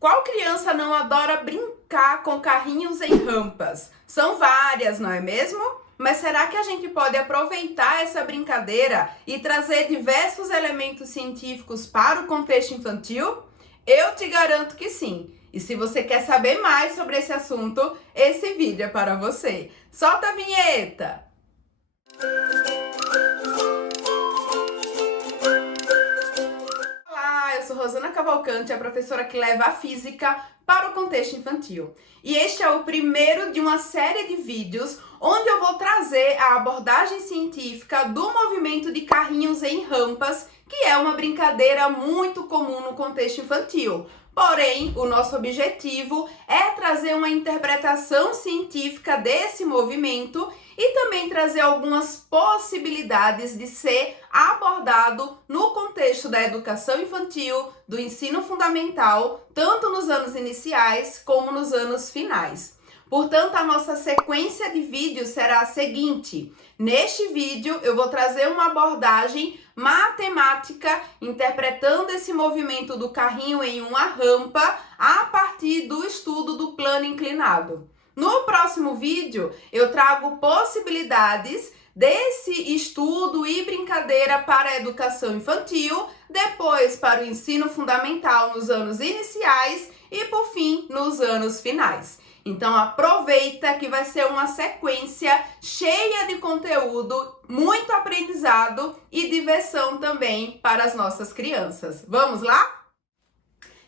Qual criança não adora brincar com carrinhos em rampas? São várias, não é mesmo? Mas será que a gente pode aproveitar essa brincadeira e trazer diversos elementos científicos para o contexto infantil? Eu te garanto que sim. E se você quer saber mais sobre esse assunto, esse vídeo é para você. Solta a vinheta! Eu sou Rosana Cavalcante, a professora que leva a física para o contexto infantil. E este é o primeiro de uma série de vídeos onde eu vou trazer a abordagem científica do movimento de carrinhos em rampas, que é uma brincadeira muito comum no contexto infantil. Porém, o nosso objetivo é trazer uma interpretação científica desse movimento e também trazer algumas possibilidades de ser abordado no contexto da educação infantil, do ensino fundamental, tanto nos anos iniciais como nos anos finais. Portanto, a nossa sequência de vídeos será a seguinte. Neste vídeo, eu vou trazer uma abordagem matemática, interpretando esse movimento do carrinho em uma rampa a partir do estudo do plano inclinado. No próximo vídeo, eu trago possibilidades desse estudo e brincadeira para a educação infantil, depois para o ensino fundamental nos anos iniciais e, por fim, nos anos finais. Então aproveita que vai ser uma sequência cheia de conteúdo, muito aprendizado e diversão também para as nossas crianças. Vamos lá?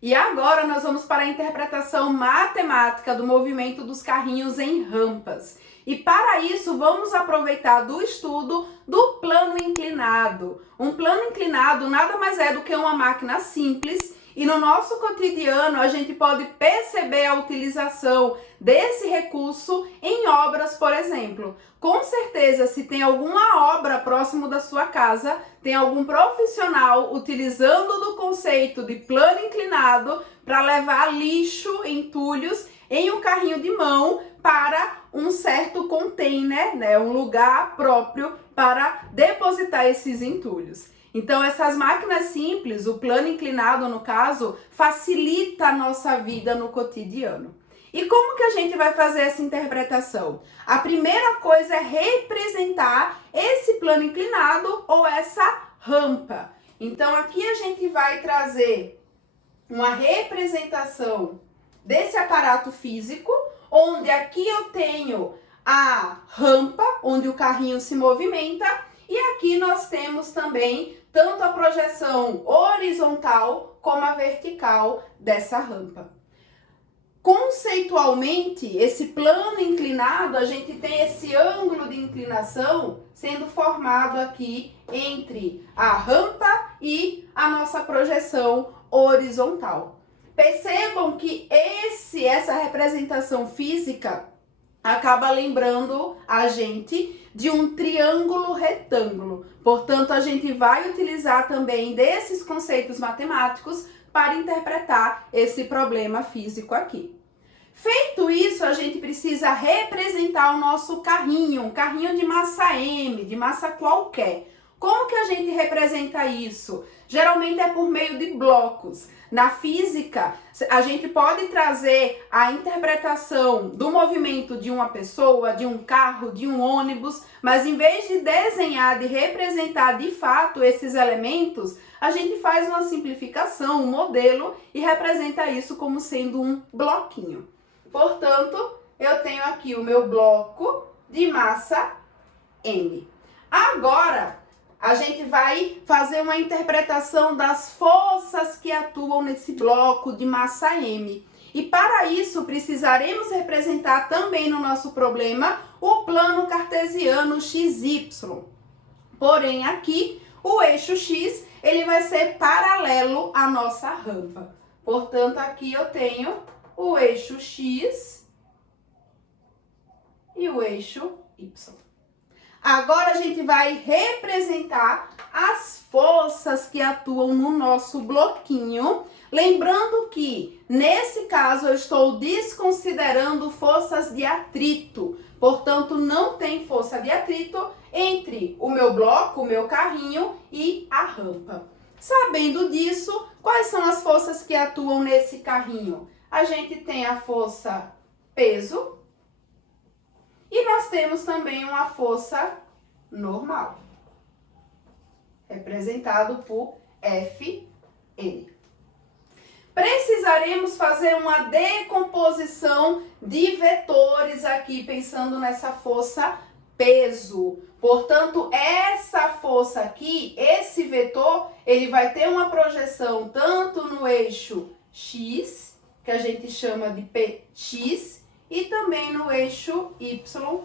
E agora nós vamos para a interpretação matemática do movimento dos carrinhos em rampas. E para isso vamos aproveitar do estudo do plano inclinado. Um plano inclinado nada mais é do que uma máquina simples. E no nosso cotidiano a gente pode perceber a utilização desse recurso em obras, por exemplo. Com certeza, se tem alguma obra próximo da sua casa, tem algum profissional utilizando do conceito de plano inclinado para levar lixo, entulhos, em um carrinho de mão para um certo container, né, um lugar próprio para depositar esses entulhos. Então, essas máquinas simples, o plano inclinado no caso, facilita a nossa vida no cotidiano. E como que a gente vai fazer essa interpretação? A primeira coisa é representar esse plano inclinado ou essa rampa. Então, aqui a gente vai trazer uma representação desse aparato físico, onde aqui eu tenho a rampa, onde o carrinho se movimenta, e aqui nós temos também tanto a projeção horizontal como a vertical dessa rampa. Conceitualmente, esse plano inclinado, a gente tem esse ângulo de inclinação sendo formado aqui entre a rampa e a nossa projeção horizontal. Percebam que essa representação física acaba lembrando a gente de um triângulo retângulo. Portanto, a gente vai utilizar também desses conceitos matemáticos para interpretar esse problema físico aqui. Feito isso, a gente precisa representar o nosso carrinho, um carrinho de massa M, de massa qualquer. Como que a gente representa isso? Geralmente é por meio de blocos. Na física, a gente pode trazer a interpretação do movimento de uma pessoa, de um carro, de um ônibus, mas em vez de desenhar, de representar de fato esses elementos, a gente faz uma simplificação, um modelo e representa isso como sendo um bloquinho. Portanto, eu tenho aqui o meu bloco de massa M. Agora, a gente vai fazer uma interpretação das forças que atuam nesse bloco de massa M. E para isso, precisaremos representar também no nosso problema o plano cartesiano XY. Porém, aqui, o eixo X, ele vai ser paralelo à nossa rampa. Portanto, aqui eu tenho o eixo X e o eixo Y. Agora a gente vai representar as forças que atuam no nosso bloquinho. Lembrando que, nesse caso, eu estou desconsiderando forças de atrito. Portanto, não tem força de atrito entre o meu bloco, o meu carrinho e a rampa. Sabendo disso, Quais são as forças que atuam nesse carrinho? A gente tem a força peso e nós temos também uma força normal, representado por Fn. Precisaremos fazer uma decomposição de vetores aqui, pensando nessa força peso. Portanto, essa força aqui, esse vetor, ele vai ter uma projeção tanto no eixo x, que a gente chama de Px, e também no eixo y,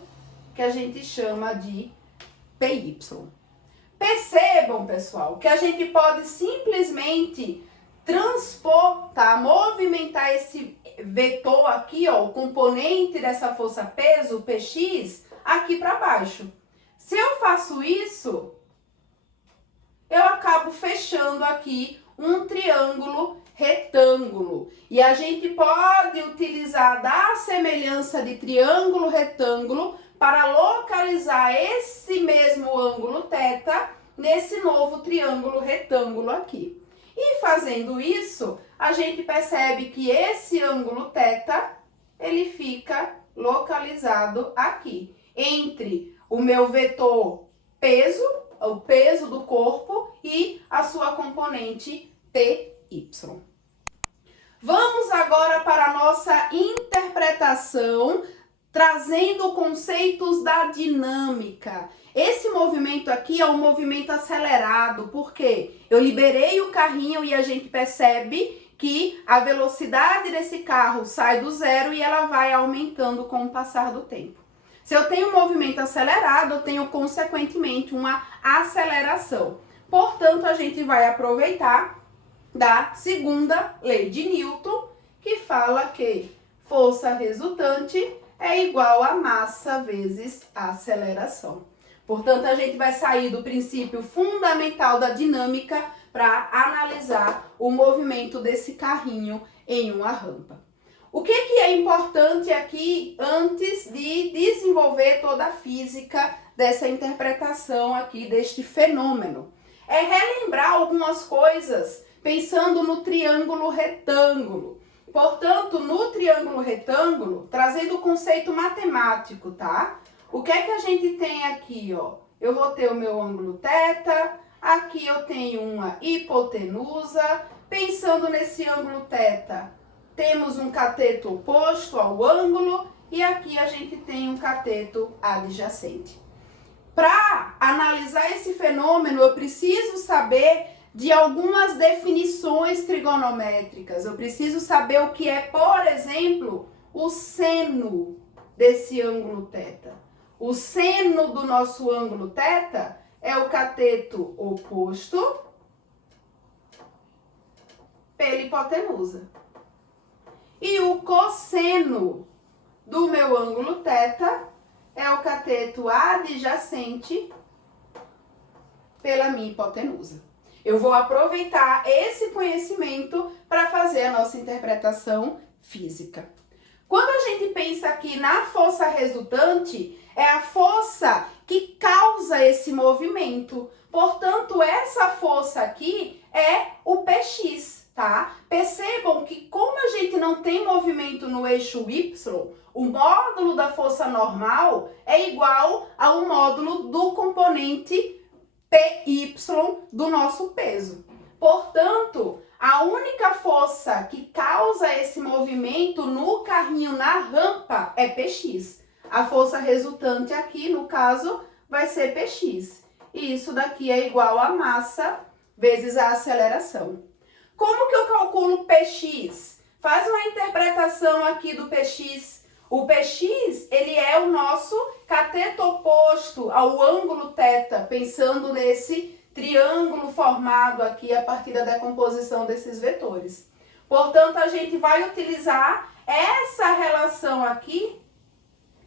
que a gente chama de Py. Percebam, pessoal, que a gente pode simplesmente transpor, tá? Movimentar esse vetor aqui, ó, o componente dessa força peso, Px, aqui para baixo. Se eu faço isso, eu acabo fechando aqui um triângulo retângulo. E a gente pode utilizar da semelhança de triângulo retângulo para localizar esse mesmo ângulo θ nesse novo triângulo retângulo aqui. E fazendo isso, a gente percebe que esse ângulo θ, ele fica localizado aqui, entre o meu vetor peso, o peso do corpo, e a sua componente Py. Vamos agora para a nossa interpretação, trazendo conceitos da dinâmica. Esse movimento aqui é um movimento acelerado, porque eu liberei o carrinho e a gente percebe que a velocidade desse carro sai do zero e ela vai aumentando com o passar do tempo. Se eu tenho um movimento acelerado, eu tenho consequentemente uma aceleração. Portanto, a gente vai aproveitar da segunda lei de Newton, que fala que força resultante é igual a massa vezes aceleração. Portanto, a gente vai sair do princípio fundamental da dinâmica para analisar o movimento desse carrinho em uma rampa. O que é importante aqui antes de desenvolver toda a física dessa interpretação aqui deste fenômeno? É relembrar algumas coisas pensando no triângulo retângulo. Portanto, no triângulo retângulo, trazendo o conceito matemático, tá? O que é que a gente tem aqui, ó? Eu vou ter o meu ângulo θ, aqui eu tenho uma hipotenusa. Pensando nesse ângulo θ, temos um cateto oposto ao ângulo e aqui a gente tem um cateto adjacente. Para analisar esse fenômeno, eu preciso saber de algumas definições trigonométricas. Eu preciso saber o que é, por exemplo, o seno desse ângulo θ. O seno do nosso ângulo θ é o cateto oposto pela hipotenusa. E o cosseno do meu ângulo θ é o cateto adjacente pela minha hipotenusa. Eu vou aproveitar esse conhecimento para fazer a nossa interpretação física. Quando a gente pensa aqui na força resultante, é a força que causa esse movimento. Portanto, essa força aqui é o Px, tá? Percebam que como a gente não tem movimento no eixo y, o módulo da força normal é igual ao módulo do componente Py do nosso peso. Portanto, a única força que causa esse movimento no carrinho na rampa é Px. A força resultante aqui, no caso, vai ser Px. E isso daqui é igual a massa vezes a aceleração. Como que eu calculo Px? Faz uma interpretação aqui do Px. O Px, ele é o nosso cateto oposto ao ângulo θ, pensando nesse triângulo formado aqui a partir da decomposição desses vetores. Portanto, a gente vai utilizar essa relação aqui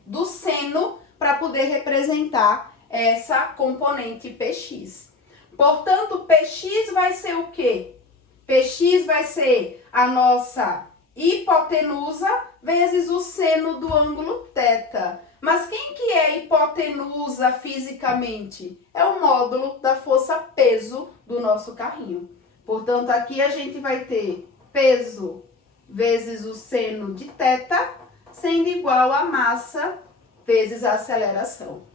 do seno para poder representar essa componente Px. Portanto, Px vai ser o quê? Px vai ser a nossa hipotenusa vezes o seno do ângulo θ. Mas quem que é hipotenusa fisicamente? É o módulo da força peso do nosso carrinho. Portanto, aqui a gente vai ter peso vezes o seno de θ, sendo igual a massa vezes a aceleração.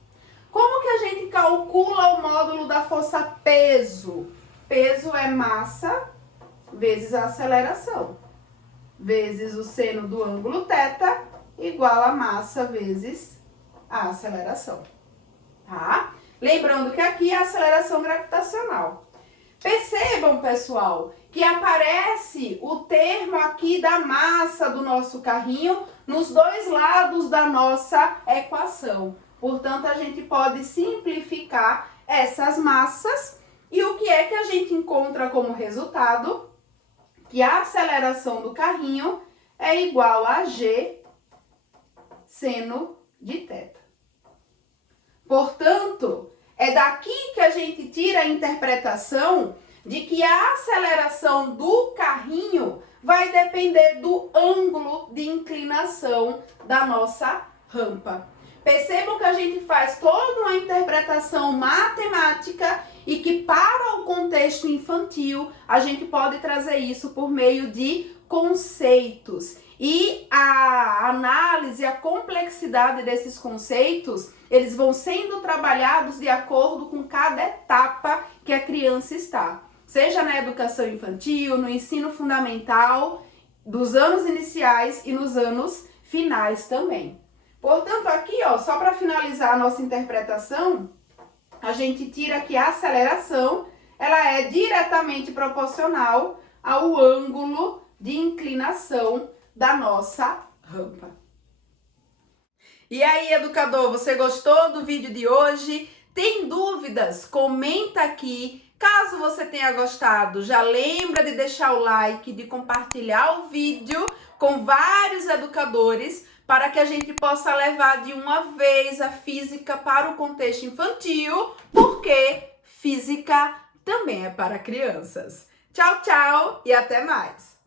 Como que a gente calcula o módulo da força peso? Peso é massa vezes a aceleração, vezes o seno do ângulo θ, igual a massa vezes a aceleração, tá? Lembrando que aqui é a aceleração gravitacional. Percebam, pessoal, que aparece o termo aqui da massa do nosso carrinho nos dois lados da nossa equação. Portanto, a gente pode simplificar essas massas e o que é que a gente encontra como resultado? Que a aceleração do carrinho é igual a G seno de θ. Portanto, é daqui que a gente tira a interpretação de que a aceleração do carrinho vai depender do ângulo de inclinação da nossa rampa. Percebam que a gente faz toda uma interpretação matemática e que para o contexto infantil a gente pode trazer isso por meio de conceitos. E a análise, a complexidade desses conceitos, eles vão sendo trabalhados de acordo com cada etapa que a criança está. Seja na educação infantil, no ensino fundamental, dos anos iniciais e nos anos finais também. Portanto, aqui, ó, só para finalizar a nossa interpretação, a gente tira que a aceleração, ela é diretamente proporcional ao ângulo de inclinação da nossa rampa. E aí, educador, você gostou do vídeo de hoje? Tem dúvidas? Comenta aqui. Caso você tenha gostado, já lembra de deixar o like, de compartilhar o vídeo com vários educadores para que a gente possa levar de uma vez a física para o contexto infantil, porque física também é para crianças. Tchau, tchau e até mais!